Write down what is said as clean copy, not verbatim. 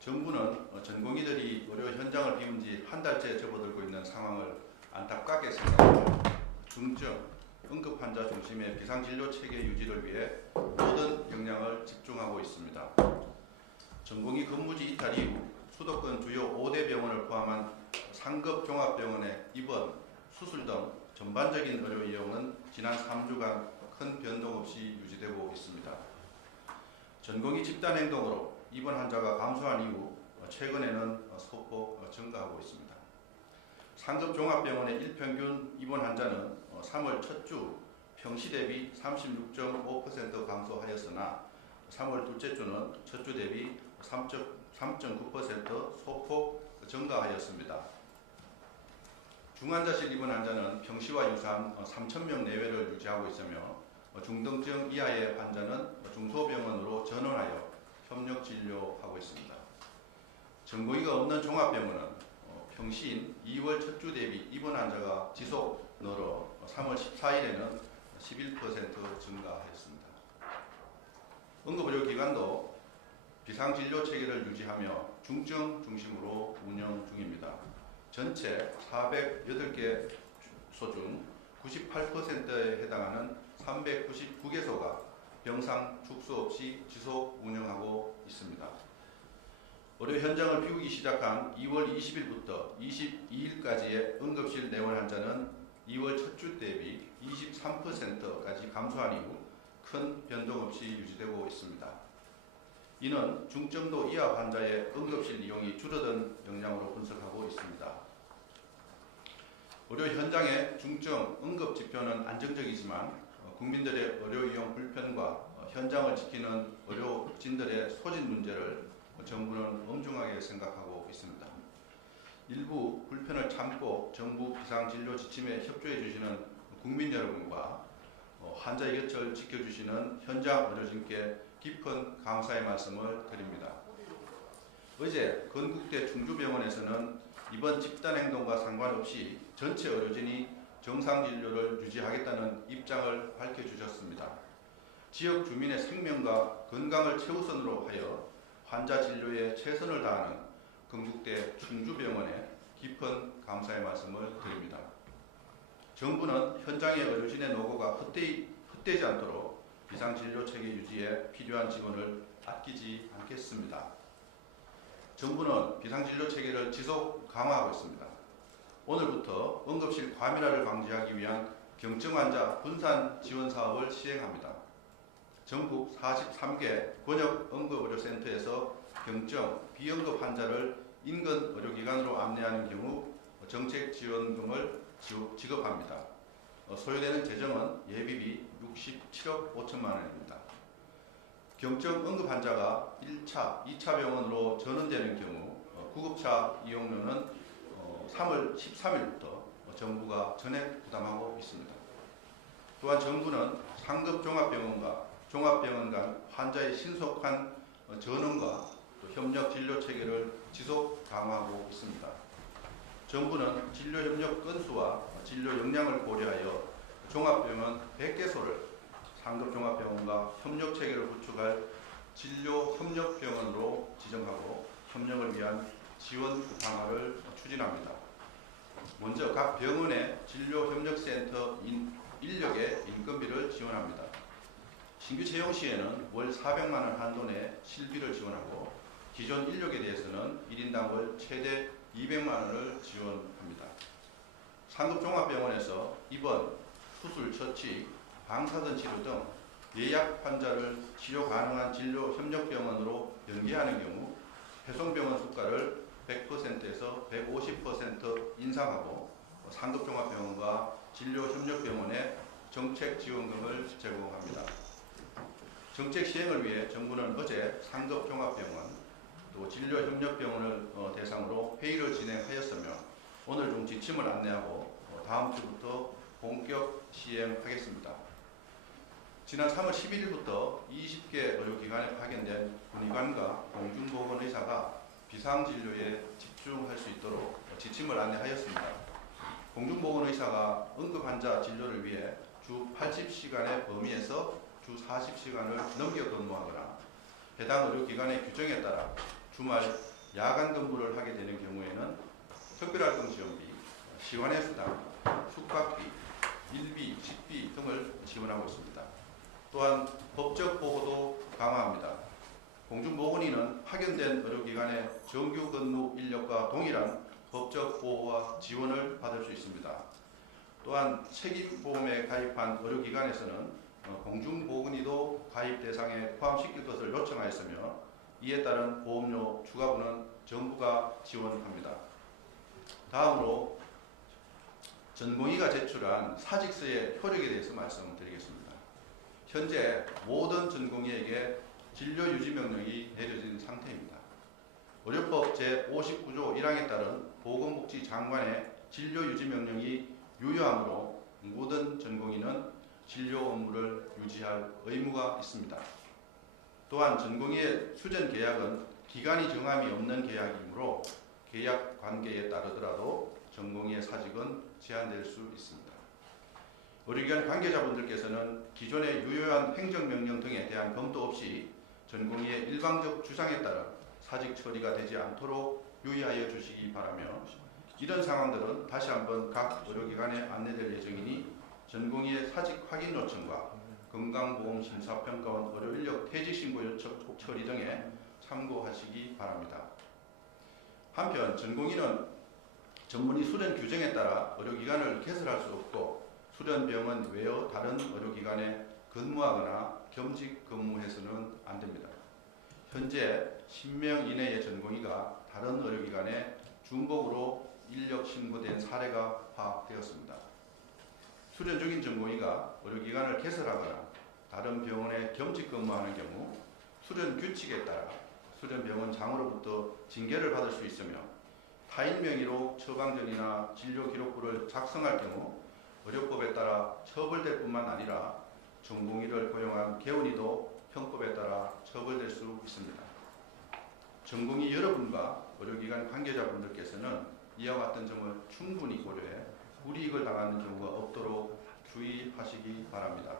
정부는 전공의들이 의료 현장을 비운 지 한 달째 접어들고 있는 상황을 안타깝게 생각하며 중증, 응급 환자 중심의 비상진료 체계 유지를 위해 모든 역량을 집중하고 있습니다. 전공의 근무지 이탈 이후 수도권 주요 5대 병원을 포함한 상급 종합병원의 입원, 수술 등 전반적인 의료 이용은 지난 3주간 큰 변동 없이 유지되고 있습니다. 전공의 집단 행동으로 입원 환자가 감소한 이후 최근에는 소폭 증가하고 있습니다. 상급 종합병원의 일평균 입원 환자는 3월 첫 주 평시 대비 36.5% 감소하였으나 3월 둘째 주는 첫 주 대비 3.9% 소폭 증가하였습니다. 중환자실 입원 환자는 평시와 유사한 3,000명 내외를 유지하고 있으며 중등증 이하의 환자는 중소병원으로 전원하여 협력 진료하고 있습니다. 전공의가 없는 종합병원은 평시인 2월 첫 주 대비 입원 환자가 지속 늘어 3월 14일에는 11% 증가하였습니다. 응급의료기관도 비상진료 체계를 유지하며 중증 중심으로 운영 중입니다. 전체 408개 소 중 98%에 해당하는 399개소가 병상 축소 없이 지속 운영하고 있습니다. 의료 현장을 비우기 시작한 2월 20일부터 22일까지의 응급실 내원 환자는 2월 첫 주 대비 23%까지 감소한 이후 큰 변동 없이 유지되고 있습니다. 이는 중증도 이하 환자의 응급실 이용이 줄어든 영향으로 분석하고 있습니다. 의료 현장의 중증 응급 지표는 안정적이지만 국민들의 의료 이용 불편과 현장을 지키는 의료진들의 소진 문제를 정부는 엄중하게 생각하고 있습니다. 일부 불편을 참고 정부 비상진료 지침에 협조해 주시는 국민 여러분과 환자의 곁을 지켜주시는 현장 의료진께 깊은 감사의 말씀을 드립니다. 어제 건국대 충주병원에서는 이번 집단행동과 상관없이 전체 의료진이 정상진료를 유지하겠다는 입장을 밝혀주셨습니다. 지역 주민의 생명과 건강을 최우선으로 하여 환자 진료에 최선을 다하는 건국대 충주병원에 깊은 감사의 말씀을 드립니다. 정부는 현장의 의료진의 노고가 헛되지 않도록 비상진료체계 유지에 필요한 지원을 아끼지 않겠습니다. 정부는 비상진료체계를 지속 강화하고 있습니다. 오늘부터 응급실 과밀화를 방지하기 위한 경증환자 분산 지원 사업을 시행합니다. 전국 43개 권역 응급의료센터에서 경증, 비응급 환자를 인근 의료기관으로 안내하는 경우 정책지원금을 지급합니다. 소요되는 재정은 예비비 67억 5천만 원입니다. 경증 응급 환자가 1차, 2차 병원으로 전원되는 경우 구급차 이용료는 3월 13일부터 정부가 전액 부담하고 있습니다. 또한 정부는 상급 종합병원과 종합병원 간 환자의 신속한 전원과 또 협력 진료 체계를 지속 강화하고 있습니다. 정부는 진료 협력 건수와 진료 역량을 고려하여 종합병원 100개소를 상급 종합병원과 협력 체계를 구축할 진료 협력병원으로 지정하고 협력을 위한 지원 강화를 추진합니다. 먼저 각 병원의 진료협력센터 인력의 인건비를 지원합니다. 신규 채용 시에는 월 400만 원 한도 내 실비를 지원하고 기존 인력에 대해서는 1인당 월 최대 200만 원을 지원합니다. 상급 종합병원에서 입원, 수술 처치, 방사선 치료 등 예약 환자를 치료 가능한 진료 협력병원으로 연계하는 경우 회송병원 수가를 100%에서 150% 인상하고 상급종합병원과 진료협력병원에 정책지원금을 제공합니다. 정책 시행을 위해 정부는 어제 상급종합병원 또 진료협력병원을 대상으로 회의를 진행하였으며 오늘 중 지침을 안내하고 다음 주부터 본격 시행하겠습니다. 지난 3월 11일부터 20개 의료기관에 파견된 군의관과 공중보건의사가 비상진료에 집중할 수 있도록 지침을 안내하였습니다. 공중보건의사가 응급환자 진료를 위해 주 80시간의 범위에서 주 40시간을 넘겨 근무하거나 해당 의료기관의 규정에 따라 주 주말, 야간 근무를 하게 되는 경우에는 특별활동 지원비, 시간의 수당, 숙박비, 일비, 식비 등을 지원하고 있습니다. 또한 법적 보호도 강화합니다. 공중보건의는 파견된 의료기관의 정규 근무 인력과 동일한 법적 보호와 지원을 받을 수 있습니다. 또한 책임보험에 가입한 의료기관에서는 공중보건의도 가입 대상에 포함시킬 것을 요청하였으며 이에 따른 보험료 추가분은 정부가 지원합니다. 다음으로 전공의가 제출한 사직서의 효력에 대해서 말씀드리겠습니다. 현재 모든 전공의에게 진료유지명령이 내려진 상태입니다. 의료법 제59조 1항에 따른 보건복지장관의 진료유지명령이 유효하므로 모든 전공의는 진료 업무를 유지할 의무가 있습니다. 또한 전공의의 수전 계약은 기간이 정함이 없는 계약이므로 계약 관계에 따르더라도 전공의의 사직은 제한될 수 있습니다. 의료기관 관계자분들께서는 기존의 유효한 행정명령 등에 대한 검토 없이 전공의의 일방적 주장에 따라 사직 처리가 되지 않도록 유의하여 주시기 바라며 이런 상황들은 다시 한번 각 의료기관에 안내될 예정이니 전공의의 사직 확인 요청과 건강보험심사평가원 의료인력 퇴직신고 요청 처리 등에 참고하시기 바랍니다. 한편 전공의는 전문의 수련 규정에 따라 의료기관을 개설할 수 없고 수련병원 외의 다른 의료기관에 근무하거나 겸직 근무해서는 안 됩니다. 현재 10명 이내의 전공의가 다른 의료기관에 중복으로 인력 신고된 사례가 파악되었습니다. 수련 중인 전공의가 의료기관을 개설하거나 다른 병원에 겸직 근무하는 경우 수련 규칙에 따라 수련병원장으로부터 징계를 받을 수 있으며 타인 명의로 처방전이나 진료기록부를 작성할 경우 의료법에 따라 처벌될 뿐만 아니라 전공의를 고용한 개원의도 형법에 따라 처벌될 수 있습니다. 전공의 여러분과 의료기관 관계자분들께서는 이와 같은 점을 충분히 고려해 불이익을 당하는 경우가 없도록 주의하시기 바랍니다.